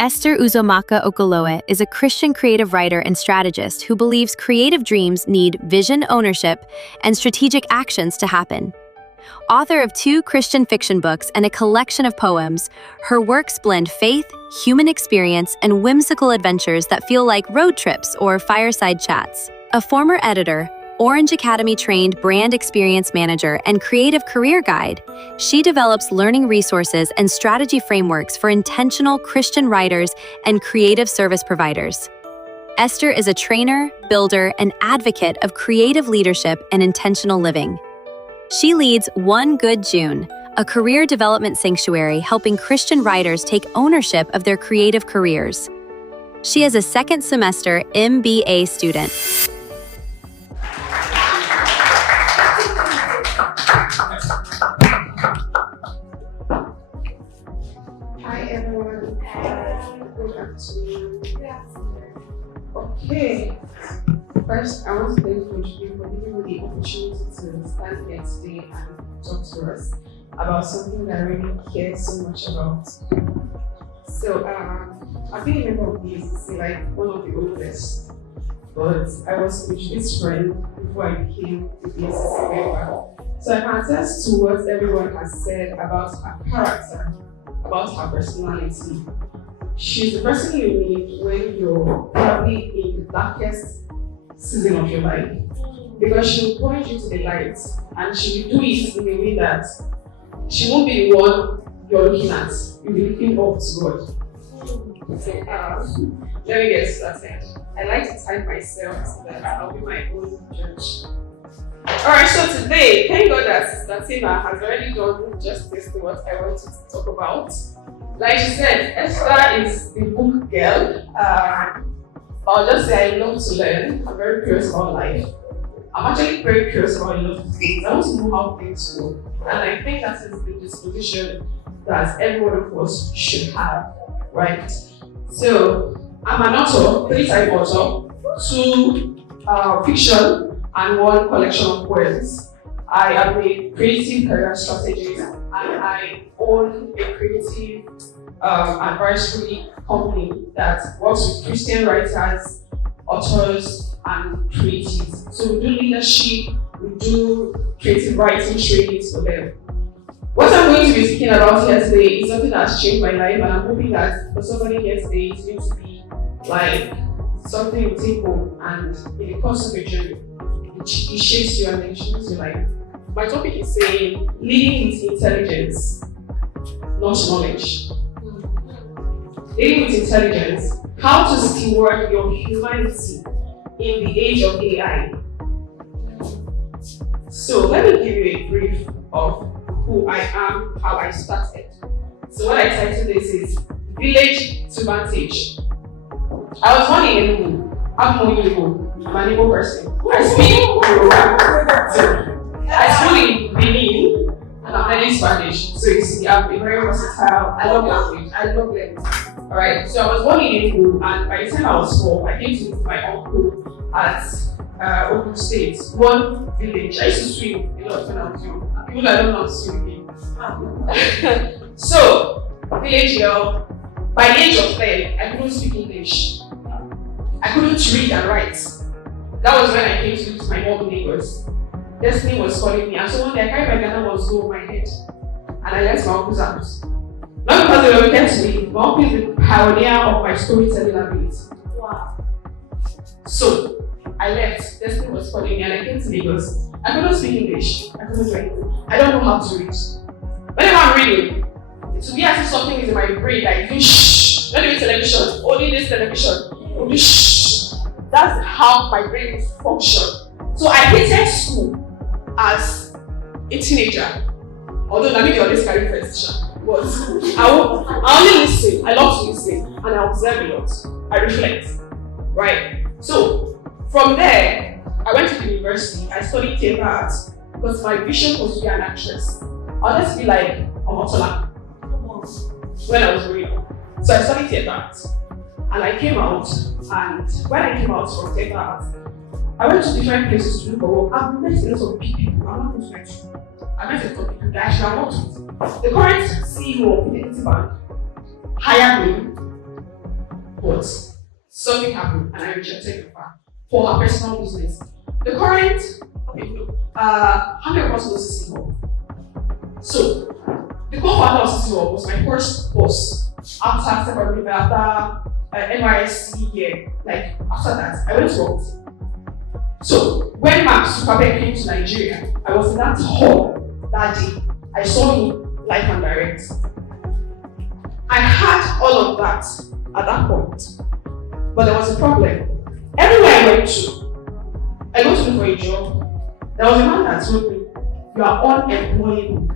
Esther Okoloeze is a Christian creative writer and strategist who believes creative dreams need vision ownership and strategic actions to happen. Author of 2 Christian fiction books and a collection of poems, her works blend faith, human experience, and whimsical adventures that feel like road trips or fireside chats. A former editor, Orange Academy-trained brand experience manager, and creative career guide, she develops learning resources and strategy frameworks for intentional Christian writers and creative service providers. Esther is a trainer, builder, and advocate of creative leadership and intentional living. She leads One Good June, a career development sanctuary helping Christian writers take ownership of their creative careers. She is a second semester MBA student. Hi everyone, good afternoon. Okay, first I want to thank Coach B for giving me the opportunity to stand here today and talk to us about something that I really care so much about. So I've been a member of the ACC, like one of the oldest, but I was Coach B's friend before I became the ACC member. So I can attest to what everyone has said about her character, about her personality. She's the person you need when you're probably in the darkest season of your life, because she will point you to the light, and she will do it in a way that she won't be the one you're looking at. You'll be looking up to God. So let me get started. I like to type myself so that I'll be my own judge. Alright, so today, thank God that Sister Tina has already done justice to what I wanted to talk about. Like she said, Esther is the book girl. But I'll just say I love to learn. I'm very curious about life. I'm actually very curious about a lot of things. I want to know how things work. And I think that is the disposition that every one of us should have, right? So, I'm an author, 3-time author, 2 fiction, and 1 collection of poems. I am a creative career strategist, and I own a creative advisory company that works with Christian writers, authors, and creatives. So we do leadership, we do creative writing trainings for them. What I'm going to be speaking about here today is something that has changed my life, and I'm hoping that for somebody here today, it's going to be like something you take home, and in the course of a journey, it shapes you and it changes your life. My topic is saying leading with intelligence, not knowledge. Leading with intelligence, how to steward your humanity in the age of AI. So let me give you a brief of who I am, how I started. So what I titled this is Village to Vantage. I was born in Enugu. I'm more Igbo. I'm an Igbo person. I speak Yoruba. I school in Benin, and I'm learning Spanish. So you see, I'm very versatile. I love language. I love learning. Alright, so I was born in Enugu, and by the time I was 4, I came to meet my uncle at Okoloeze State, one village. I used to swim a lot when I was young. People that don't know how to swim again. So, village girl, by the age of 10, I couldn't speak English. I couldn't read and write. That was when I came to meet my mom neighbors. Destiny was calling me, and so one day I carried my Ghana was over my head, and I left my uncle's house. Not because they were wicked to me, my uncle is the pioneer of my storytelling ability. Wow. So I left, Destiny was calling me, and I came to Lagos. I couldn't speak English, I couldn't write. I don't know how to read. Whenever I'm reading, it will be as if something is in my brain, like do shh, not even television, only this television, do shh. That's how my brain functions. So I hated school as a teenager, although I maybe always carry first, but I only listen. I love to listen, and I observe a lot. I reflect, right? So from there, I went to the university. I studied theater arts because my vision was to be an actress. I wanted to be like Omotola when I was growing up. So I studied theater arts, and I came out. And when I came out from theater arts, I went to different places to look for work. I've met a lot of people. I'm not going to lie to you. I met a lot of people that I should have worked with. The current CEO of the Bank hired me But something happened and I rejected the offer for her personal business. The current, how many of us know CC Hall? So, the co-founder of CC Hall was my first boss after secondary, after NYSC year. Like, after that, I went to work. So, when Mark Zuckerberg came to Nigeria, I was in that hall that day. I saw him live and direct. I had all of that at that point. But there was a problem. Everywhere I went to, I go to look for a job. There was a man that told me, you are unemployable.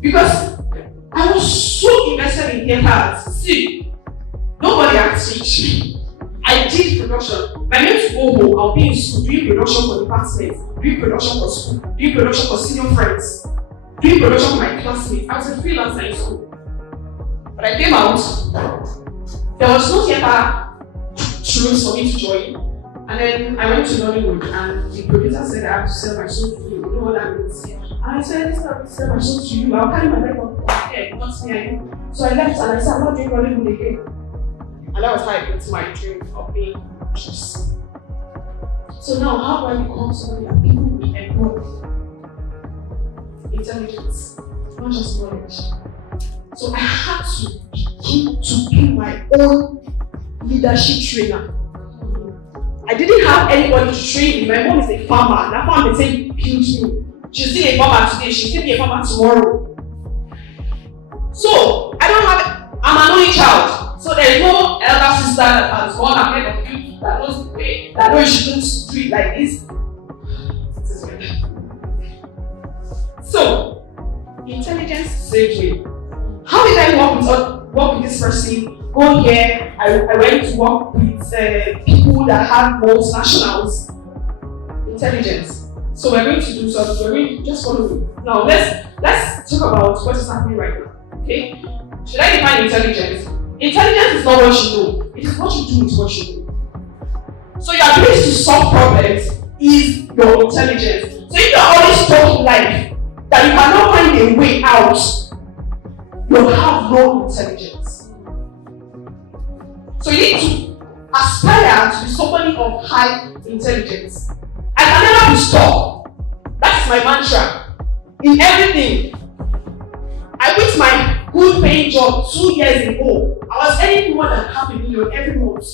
Because I was so invested in theater. See, nobody had teach me. I did production. My name to go home, I'll be in school doing production for departments, doing production for school, doing production for senior friends, doing production for my classmates. I was a freelancer in school. But I came out, there was no theater troops for me to join. And then I went to Nollywood and the producer said I have to sell my soul to you. You know what that means? And I said, it's not to sell my soul to you. I'll carry my bag on my head, not me and you. So I left and I said, I'm not doing Nollywood again. And that was how I went my dream of being actress. So now, how do I become somebody that people will employ? Intelligence, not just knowledge. So I had to begin to be my own leadership trainer. I didn't have anybody to train me. My mom is a farmer. That farm they say build me. She's still a farmer today. She'll still be a farmer tomorrow. So I'm an only child. So there is no elder sister that has gone ahead of you that knows the way, that knows you shouldn't do it like this. This is weird. So, intelligence saved me. How did I work with this person? Go here, I went to work with people that have multinationals. Intelligence. So we're going to do something. We're going to just follow me. Now let's talk about what is happening right now. Okay? Should I define intelligence? Intelligence is not what you know. It is what you do with what you know. So your ability to solve problems is your intelligence. So if you're always talking life that you cannot find a way out, you have no intelligence. So you need to aspire to be somebody of high intelligence. I can never be stuck. That is my mantra. In everything. I quit my good paying job 2 years ago. I was earning more than $500,000 every month.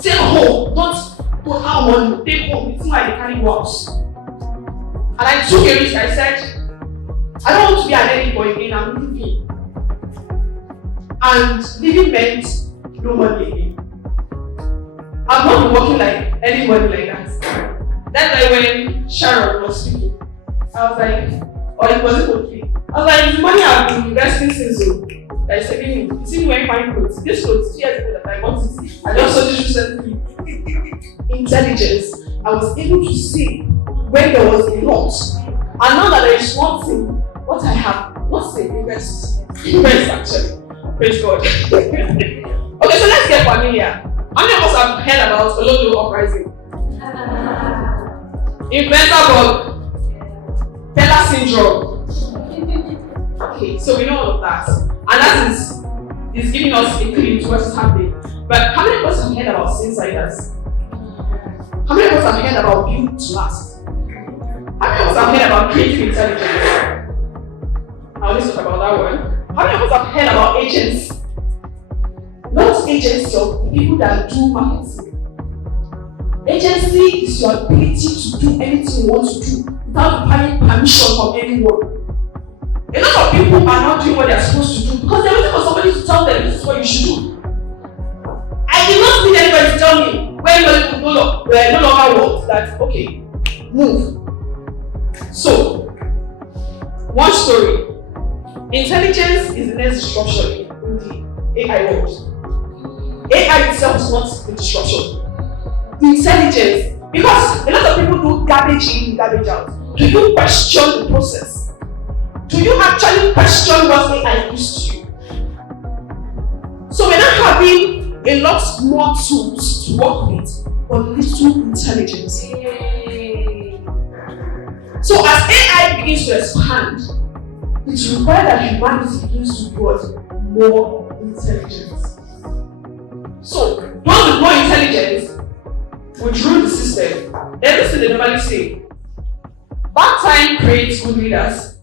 Take home, don't put how money, take home, it's like they carry works. And I took a risk. I said, I don't want to be an anybody again, I'm leaving. And leaving meant no money again. I've not been working like anybody like that. That's why when Sharon was speaking, I was like, or it wasn't okay. I was like, the money I've been investing since that is saving me. You see me wearing fine clothes. This clothes 2 years ago that I bought it. I just saw this recently. Intelligence. I was able to see when there was a lot. And now that there is one thing, what I have, not say invest actually. Praise God. Okay, so let's get familiar. How many of us have heard about Okoloeze uprising? Influencer bug, Teller syndrome. Okay, so we know all of that. And that is giving us a clue to what is happening. But how many of us have heard about insiders? How many of us have heard about build to last? How many of us have heard about creative intelligence? I always talk about that one. How many of us have heard about agents? Not agency of people that do marketing. Agency is your ability to do anything you want to do without requiring permission from anyone. A lot of people are not doing what they are supposed to do because they're waiting for somebody to tell them this is what you should do. I did not need anybody to tell me when people no longer work that, okay, move. So, one story. Intelligence is the next disruption in the AI world. AI itself is not the disruption. Intelligence. Because a lot of people do garbage in, garbage out. Do you question the process? Do you actually question what AI gives to you? So we're not having a lot more tools to work with, but little intelligence. So as AI begins to expand, it requires that humanity begins to build more intelligence. So, those with more intelligence would rule the system. Everything they normally say. Bad time creates good leaders.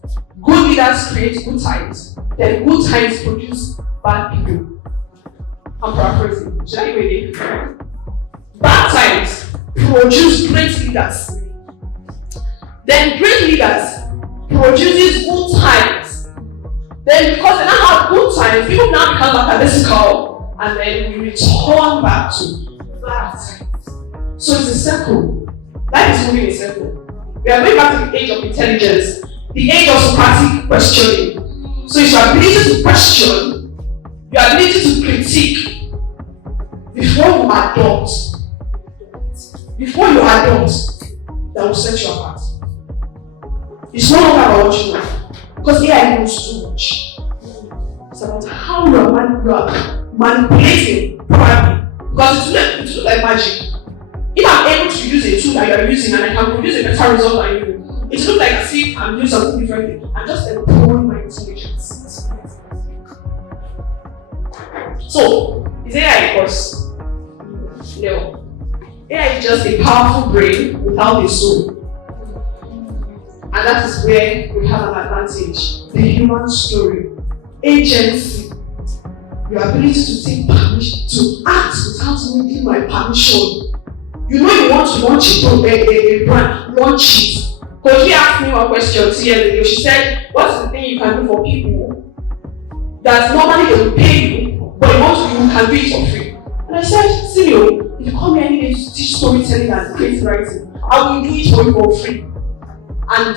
Good leaders create good times. Then good times produce bad people. I'm paraphrasing. Should I read it? Bad times produce great leaders. Then great leaders produces good times. Then because they now have good times, people now become lackadaisical, and then we return back to bad times. So it's a circle. Life is moving in a circle. We are going back to the age of intelligence, the age of Socratic questioning. So it's your ability to question, your ability to critique before you adopt. Before you adopt, that will set you apart. It's no longer about what you know, because AI knows too much. It's about how you are manipulating, probably. Because it looks like magic. If I'm able to use a tool that you are using and I can produce a better result than you, it looks like as if I'm doing something different. I'm just employing my intelligence. So, is AI a course? No. AI is just a powerful brain without a soul. And that is where we have an advantage. The human story. Agency. Your ability to take permission, to act without needing my permission. You know you want to launch a brand, launch it. Because she asked me one question 2 years ago. She said, what's the thing you can do for people that normally they will pay you, but you can do it for free? And I said, Silio, if you come here any day to teach storytelling and creative writing, I will do it for you for free. And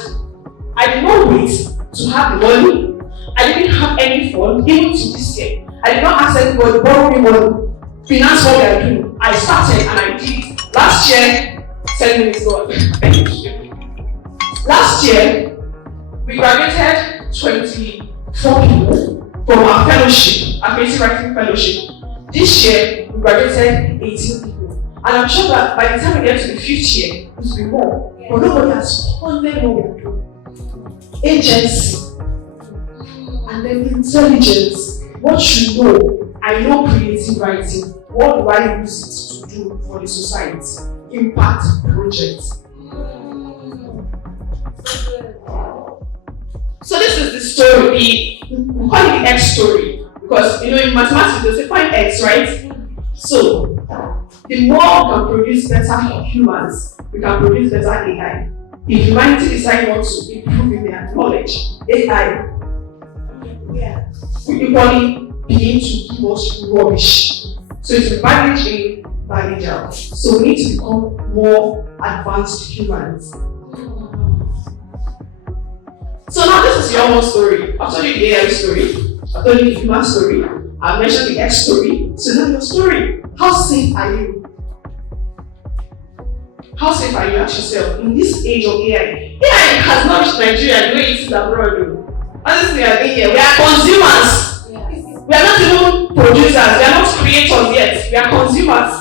I did not wait to have the money. I didn't have any fund, even to this year. I did not ask anybody to borrow me money, finance what we are doing. I started and I did it. Last year, 10 minutes gone. Last year, we graduated 24 people from our fellowship, our creative writing fellowship. This year, we graduated 18 people. And I'm sure that by the time we get to the 5th year, it will be more. But nobody has funded what we are doing. Agency. And then intelligence. What you know. I know creative writing. What do I use it to do for the society? Impact project. So this is the story. We call it the X story. Because in mathematics they say find X, right? So the more we can produce better humans, we can produce better AI. If humanity decide not to improve in their knowledge, AI will equally begin to give us rubbish. So it's a baggage in, baggage out. So we need to become more advanced humans. So now this is your own story. I've told you the AI story, I've told you the human story, I've mentioned the X story. So now your story. How safe are you? How safe are you at yourself in this age of AI? AI has not reached Nigeria the way it is abroad. Honestly, we are here. We are consumers. Yes. We are not even producers. We are not creators yet. We are consumers.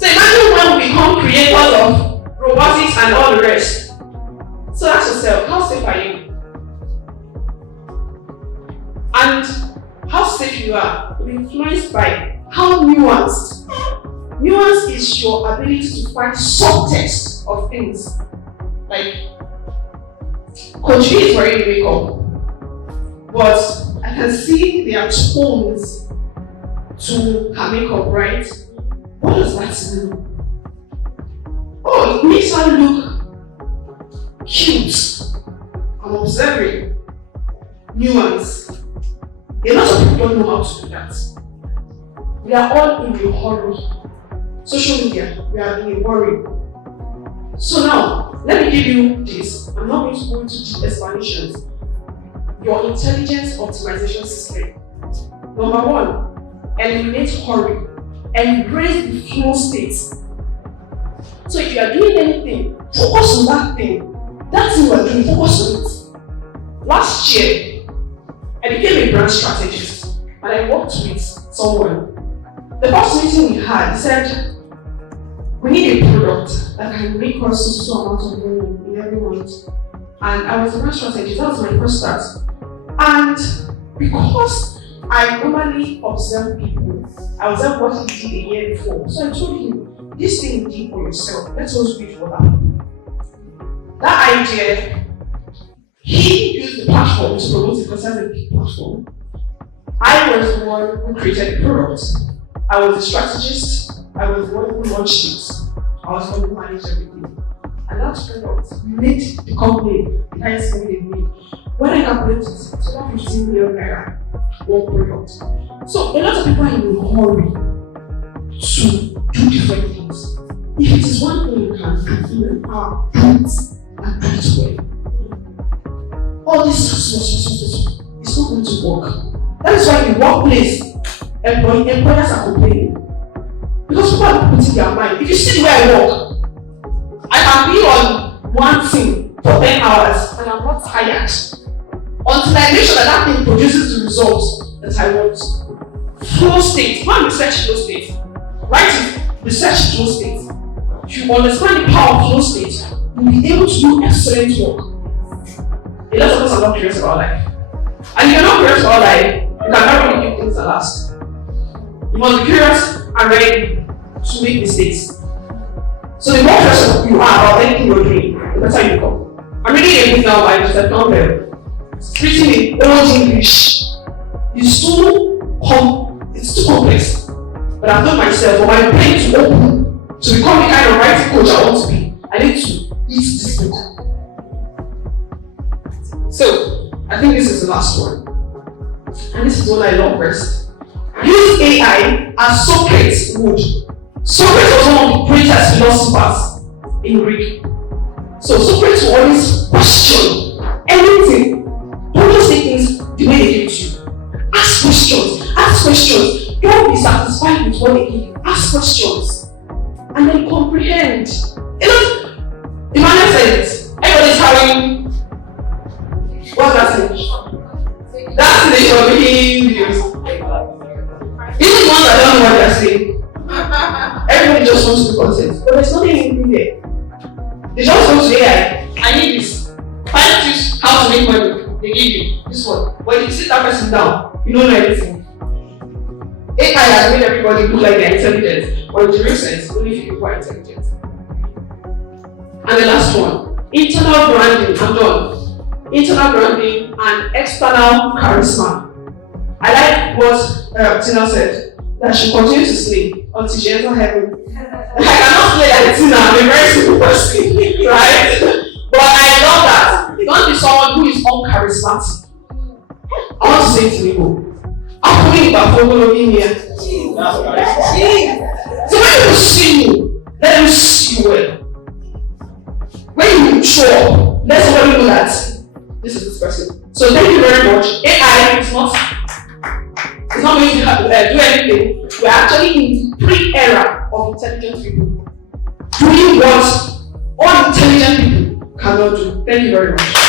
So imagine when we become creators of robotics and all the rest. So ask yourself, how safe are you? And how safe you are will be influenced by how nuanced. Nuance is your ability to find subtext of things. Like, Coach V is wearing makeup, but I can see there are tones to her makeup, right? What does that mean? Oh, it makes her look cute. I'm observing nuance. A lot of people don't know how to do that. We are all in a hurry. Social media, we are in a worry. So now, let me give you this. I'm not going to go into deep explanations. Your intelligence optimization system. Number 1, eliminate hurry. Embrace the flow state. So if you are doing anything, focus on that thing. That thing you are doing, focus on it. Last year, I became a brand strategist and I worked with someone. The first meeting we had, he said, we need a product that can make us so amount of money in every month. And I was a brand strategist, that was my first start. And because I normally observe people, I was at what he did a year before. So I told him, this thing you did for yourself, let us do it for other people. That idea, he used the platform to promote it because that's a big platform. I was the one who created the product. I was the strategist. I was the one who launched it. I was the one who managed everything. And that product made the company the highest money they made. When I calculated it, it's about 15 million naira, one product. So a lot of people are in a hurry to do different things. If it is one thing you can do, you empower, do it and do it well. All this it's not going to work. That is why in the workplace, employers are complaining. Because people are putting their mind. If you see the way I work, I can be on one thing for 10 hours and I'm not tired until I make sure that thing produces the results that I want. Flow state, not research flow state. Write it, research flow state. If you understand the power of flow state, you'll be able to do excellent work. A lot of us are not curious about life. And if you're not curious about life, you can never really do things that last. You must be curious and ready to make mistakes. So the more curious you are about anything you're doing, the better you become. I'm reading a book now by Mr. Campbell. It's written in old English. It's too complex. But I've told myself, for my brain to open, to become the kind of writing coach I want to be, I need to eat this book. So, I think this is the last one. And this is what I love best. Use AI as Socrates would. Socrates was one of the greatest philosophers in Greek. So Socrates will always question everything. Don't just say things the way they give it to you. Ask questions. Ask questions. Don't be satisfied with what they give you. Ask questions. And then comprehend. You know, Emmanuel said it. Everybody's having, what's that thing? That's the nation of making videos. Even the ones that don't know what they're saying. Everybody just wants to do content. But there's nothing in there. They just go to AI. I need this. Find tips how to make money. They give you this one. When you sit that person down, you don't know anything. AI has made everybody look like they're intelligent. But in the real sense, only few people are intelligent. And the last one, internal branding. I'm done. Internal branding and external charisma. I like what Tina said, that she continues to slay until she enters heaven. I cannot slay like Tina, I'm a very simple person, right? But I love that. Don't be someone who is uncharismatic. I want to say to people, I'm putting back for looking here. So when people see you, let them see you well. When you show up, let somebody know that this is this person. So thank you very much. AI is not going to do anything. We're actually in the pre-era of intelligent people. Doing what all intelligent people cannot do. Thank you very much.